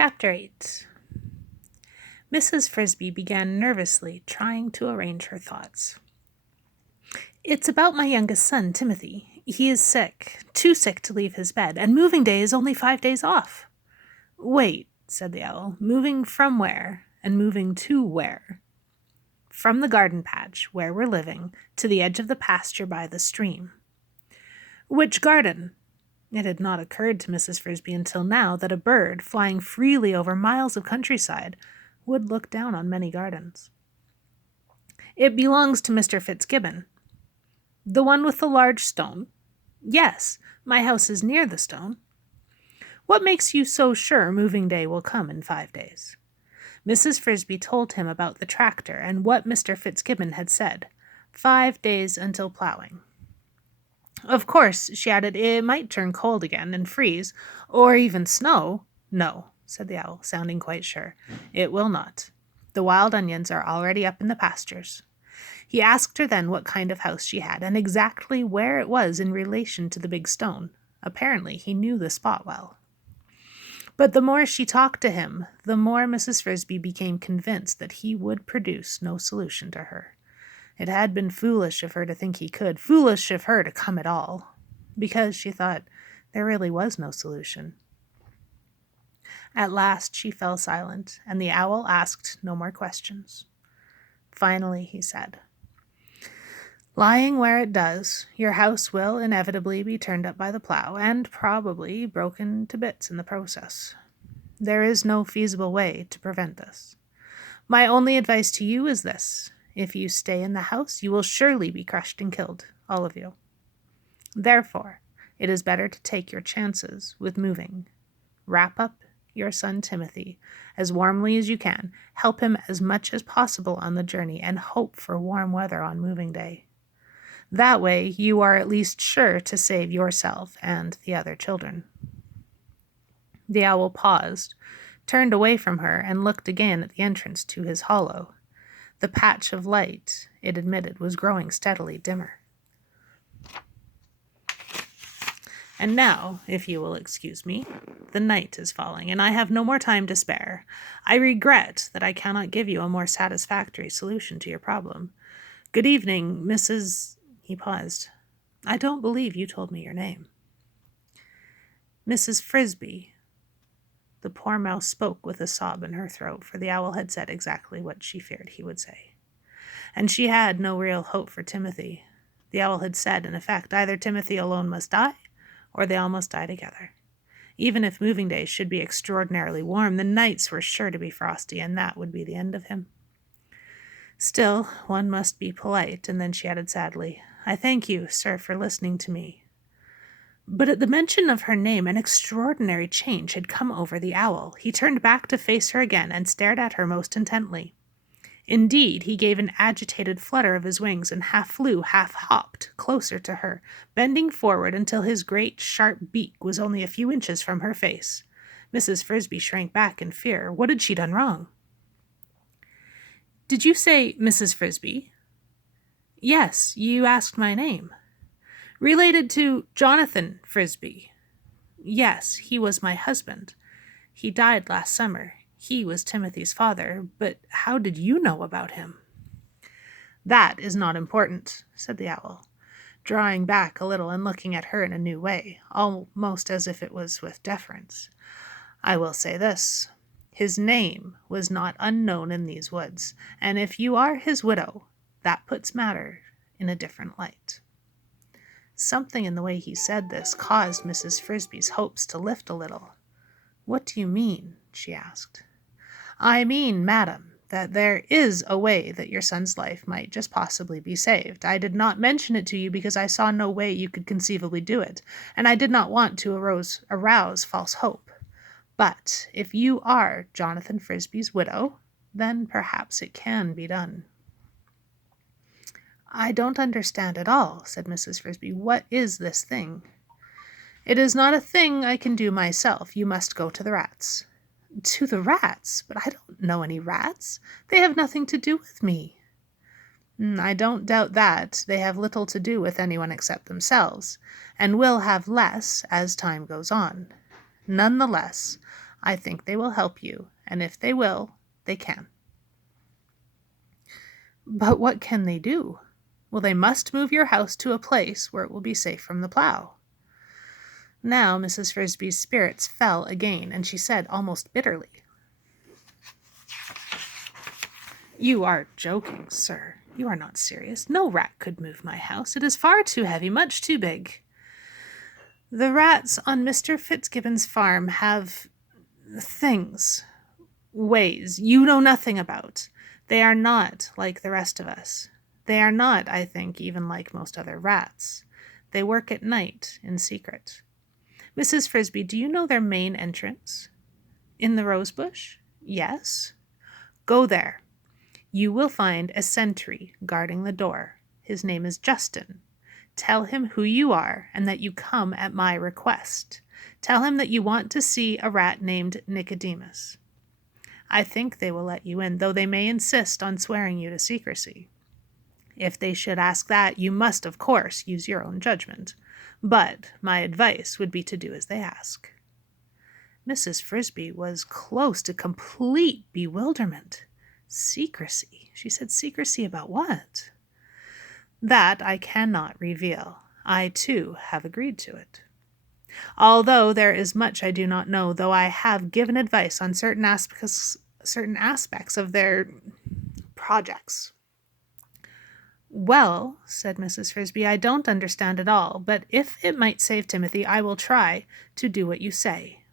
Chapter 8. Mrs. Frisby began nervously trying to arrange her thoughts. "It's about my youngest son, Timothy. He is sick, too sick to leave his bed, and moving day is only 5 days off." "Wait," said the owl. "Moving from where, and moving to where?" "From the garden patch, where we're living, to the edge of the pasture by the stream." "Which garden?" It had not occurred to Mrs. Frisby until now that a bird, flying freely over miles of countryside, would look down on many gardens. "It belongs to Mr. Fitzgibbon." "The one with the large stone?" "Yes, my house is near the stone." "What makes you so sure moving day will come in 5 days?" Mrs. Frisby told him about the tractor and what Mr. Fitzgibbon had said. 5 days until plowing. "Of course," she added, "it might turn cold again and freeze, or even snow." "No," said the owl, sounding quite sure. "It will not. The wild onions are already up in the pastures." He asked her then what kind of house she had, and exactly where it was in relation to the big stone. Apparently he knew the spot well. But the more she talked to him, the more Mrs. Frisby became convinced that he would produce no solution to her. It had been foolish of her to think he could, foolish of her to come at all, because, she thought, there really was no solution. At last she fell silent, and the owl asked no more questions. Finally he said, "Lying where it does, your house will inevitably be turned up by the plow, and probably broken to bits in the process. There is no feasible way to prevent this. My only advice to you is this. If you stay in the house, you will surely be crushed and killed, all of you. Therefore, it is better to take your chances with moving. Wrap up your son Timothy as warmly as you can, help him as much as possible on the journey, and hope for warm weather on moving day. That way, you are at least sure to save yourself and the other children." The owl paused, turned away from her, and looked again at the entrance to his hollow. The patch of light, it admitted, was growing steadily dimmer. "And now, if you will excuse me, the night is falling, and I have no more time to spare. I regret that I cannot give you a more satisfactory solution to your problem. Good evening, Mrs. He paused. "I don't believe you told me your name." "Mrs. Frisby." The poor mouse spoke with a sob in her throat, for the owl had said exactly what she feared he would say. And she had no real hope for Timothy. The owl had said, in effect, either Timothy alone must die, or they all must die together. Even if moving days should be extraordinarily warm, the nights were sure to be frosty, and that would be the end of him. Still, one must be polite, and then she added sadly, "I thank you, sir, for listening to me." But at the mention of her name, an extraordinary change had come over the owl. He turned back to face her again and stared at her most intently. Indeed, he gave an agitated flutter of his wings and half flew, half hopped, closer to her, bending forward until his great, sharp beak was only a few inches from her face. Mrs. Frisby shrank back in fear. What had she done wrong? "Did you say Mrs. Frisby?" "Yes, you asked my name." "Related to Jonathan Frisby?" "Yes, he was my husband. He died last summer. He was Timothy's father, but how did you know about him?" "That is not important," said the owl, drawing back a little and looking at her in a new way, almost as if it was with deference. "I will say this. His name was not unknown in these woods, and if you are his widow, that puts matter in a different light." Something in the way he said this caused Mrs. Frisby's hopes to lift a little. "What do you mean?" she asked. "I mean, madam, that there is a way that your son's life might just possibly be saved. I did not mention it to you because I saw no way you could conceivably do it, and I did not want to arouse false hope. But if you are Jonathan Frisby's widow, then perhaps it can be done." "I don't understand at all," said Mrs. Frisby. "What is this thing?" "It is not a thing I can do myself. You must go to the rats." "To the rats? But I don't know any rats. They have nothing to do with me." "I don't doubt that. They have little to do with anyone except themselves, and will have less as time goes on. None the less, I think they will help you, and if they will, they can." "But what can they do?" "Well, they must move your house to a place where it will be safe from the plow." Now Mrs. Frisby's spirits fell again, and she said almost bitterly, "You are joking, sir. You are not serious. No rat could move my house. It is far too heavy, much too big. The rats on Mr. Fitzgibbon's farm have things, ways you know nothing about. They are not like the rest of us. They are not, I think, even like most other rats. They work at night in secret. Mrs. Frisby, do you know their main entrance? In the rose bush? Yes. Go there. You will find a sentry guarding the door. His name is Justin. Tell him who you are and that you come at my request. Tell him that you want to see a rat named Nicodemus. I think they will let you in, though they may insist on swearing you to secrecy. If they should ask that, you must, of course, use your own judgment. But my advice would be to do as they ask." Mrs. Frisby was close to complete bewilderment. Secrecy? She said, secrecy about what? "That I cannot reveal. I, too, have agreed to it. Although there is much I do not know, though I have given advice on certain aspects of their projects." "Well," said Mrs. Frisby, "I don't understand at all, but if it might save Timothy, I will try to do what you say."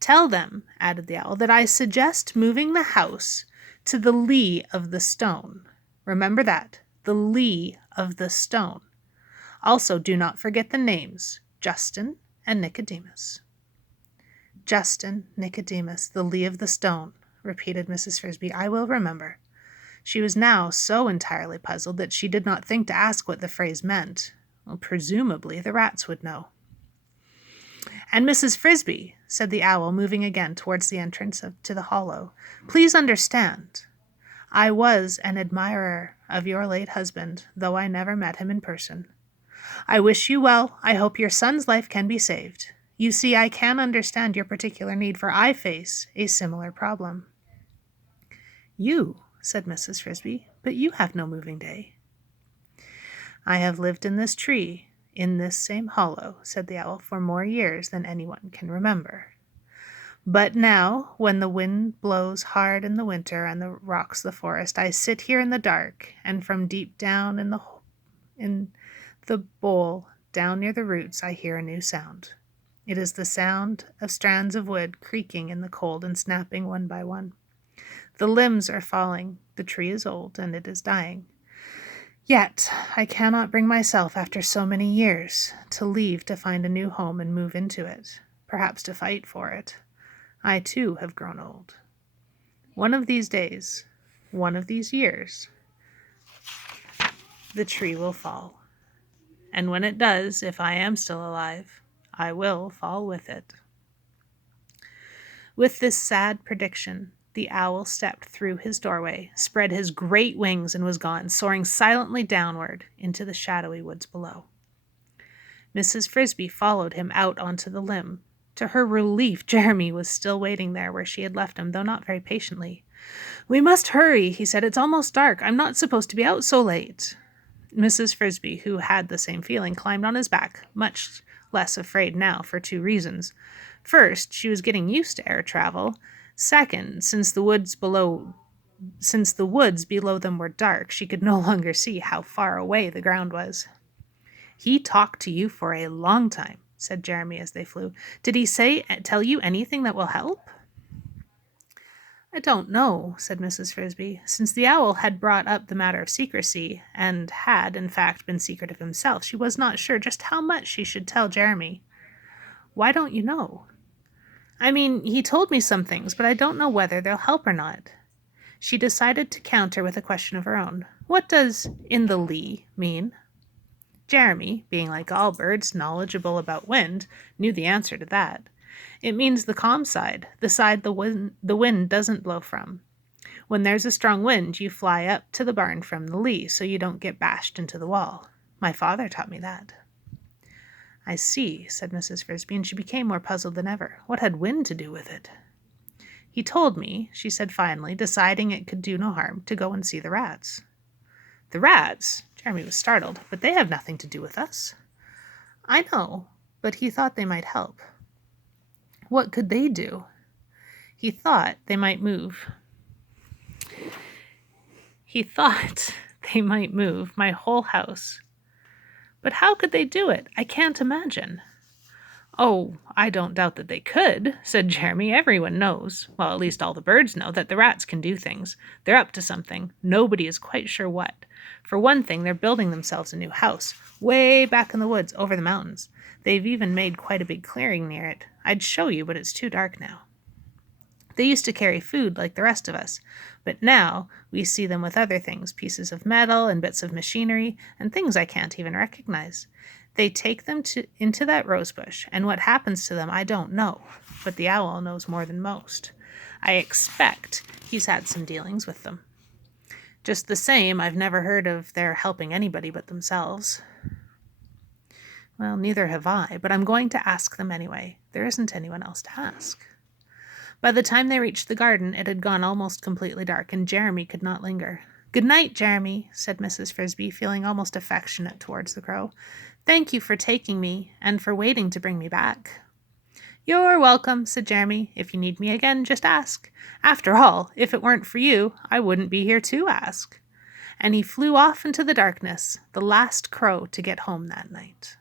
"Tell them," added the owl, "that I suggest moving the house to the lee of the stone. Remember that, the lee of the stone. Also, do not forget the names, Justin and Nicodemus." "Justin, Nicodemus, the lee of the stone," repeated Mrs. Frisby. "I will remember." She was now so entirely puzzled that she did not think to ask what the phrase meant. Well, presumably the rats would know. "And Mrs. Frisby," said the owl, moving again towards the entrance to the hollow, "please understand, I was an admirer of your late husband, though I never met him in person. I wish you well. I hope your son's life can be saved. You see, I can understand your particular need, for I face a similar problem." "You," said Mrs. Frisby, "but you have no moving day." "I have lived in this tree, in this same hollow," said the owl, "for more years than anyone can remember. But now, when the wind blows hard in the winter and rocks the forest, I sit here in the dark, and from deep down in the bole, down near the roots, I hear a new sound. It is the sound of strands of wood creaking in the cold and snapping one by one. The limbs are falling, the tree is old, and it is dying. Yet I cannot bring myself, after so many years, to leave to find a new home and move into it, perhaps to fight for it. I, too, have grown old. One of these days, one of these years, the tree will fall. And when it does, if I am still alive, I will fall with it." With this sad prediction, the owl stepped through his doorway, spread his great wings, and was gone, soaring silently downward into the shadowy woods below. Mrs. Frisby followed him out onto the limb. To her relief, Jeremy was still waiting there where she had left him, though not very patiently. "We must hurry," he said. "It's almost dark. I'm not supposed to be out so late." Mrs. Frisby, who had the same feeling, climbed on his back, much less afraid now for two reasons. First, she was getting used to air travel. Second, since the woods below them were dark, she could no longer see how far away the ground was. "He talked to you for a long time," said Jeremy as they flew. "Did he tell you anything that will help?" "I don't know," said Mrs. Frisby. Since the owl had brought up the matter of secrecy, and had, in fact, been secretive himself, she was not sure just how much she should tell Jeremy. "Why don't you know?" "I mean, he told me some things, but I don't know whether they'll help or not." She decided to counter with a question of her own. "What does 'in the lee' mean?" Jeremy, being like all birds knowledgeable about wind, knew the answer to that. "It means the calm side, the side the wind doesn't blow from. When there's a strong wind, you fly up to the barn from the lee, so you don't get bashed into the wall. My father taught me that." I see, said Mrs. Frisby, and she became more puzzled than ever. What had wind to do with it? He told me, she said finally, deciding it could do no harm, to go and see the rats. The rats? Jeremy was startled. But they have nothing to do with us. I know, but he thought they might help. What could they do? He thought they might move. My whole house. But how could they do it? I can't imagine. Oh, I don't doubt that they could, said Jeremy. Everyone knows, well, at least all the birds know, that the rats can do things. They're up to something. Nobody is quite sure what. For one thing, they're building themselves a new house, way back in the woods, over the mountains. They've even made quite a big clearing near it. I'd show you, but it's too dark now. They used to carry food like the rest of us, but now we see them with other things, pieces of metal and bits of machinery, and things I can't even recognize. They take them into that rosebush, and what happens to them I don't know, but the owl knows more than most. I expect he's had some dealings with them. Just the same, I've never heard of their helping anybody but themselves. Well, neither have I, but I'm going to ask them anyway. There isn't anyone else to ask. By the time they reached the garden, it had gone almost completely dark, and Jeremy could not linger. "Good night, Jeremy," said Mrs. Frisby, feeling almost affectionate towards the crow. "Thank you for taking me, and for waiting to bring me back." "You're welcome," said Jeremy. "If you need me again, just ask. After all, if it weren't for you, I wouldn't be here to ask." And he flew off into the darkness, the last crow to get home that night.